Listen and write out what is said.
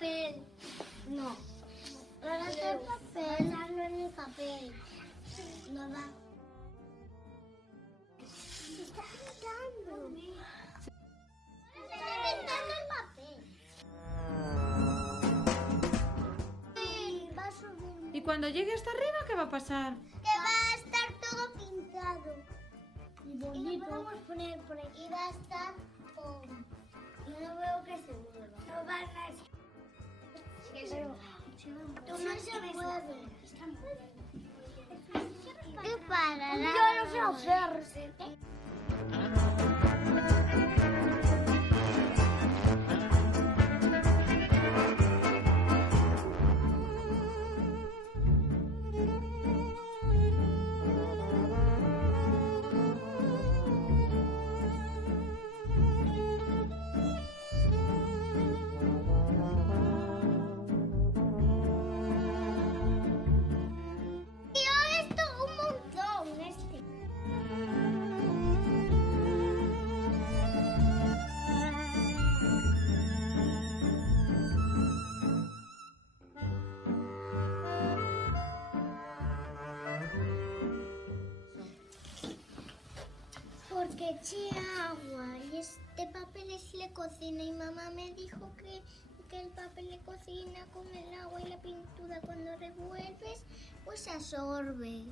papel. No. Ahora el papel. Pasarlo en el papel. No va. Se está pintando. Se está pintando el papel. Sí, va a subir. ¿Y cuando llegue hasta arriba qué va a pasar? Que va a estar todo pintado. Y bonito. Y lo podemos poner por aquí. Va a estar todo. Yo no veo que se mueva. No van a... Pero tú no se mueve. ¿Qué para? Yo no sé hacer. Porque eché agua y este papel es de cocina y mamá me dijo que el papel de cocina con el agua y la pintura cuando revuelves pues absorbe.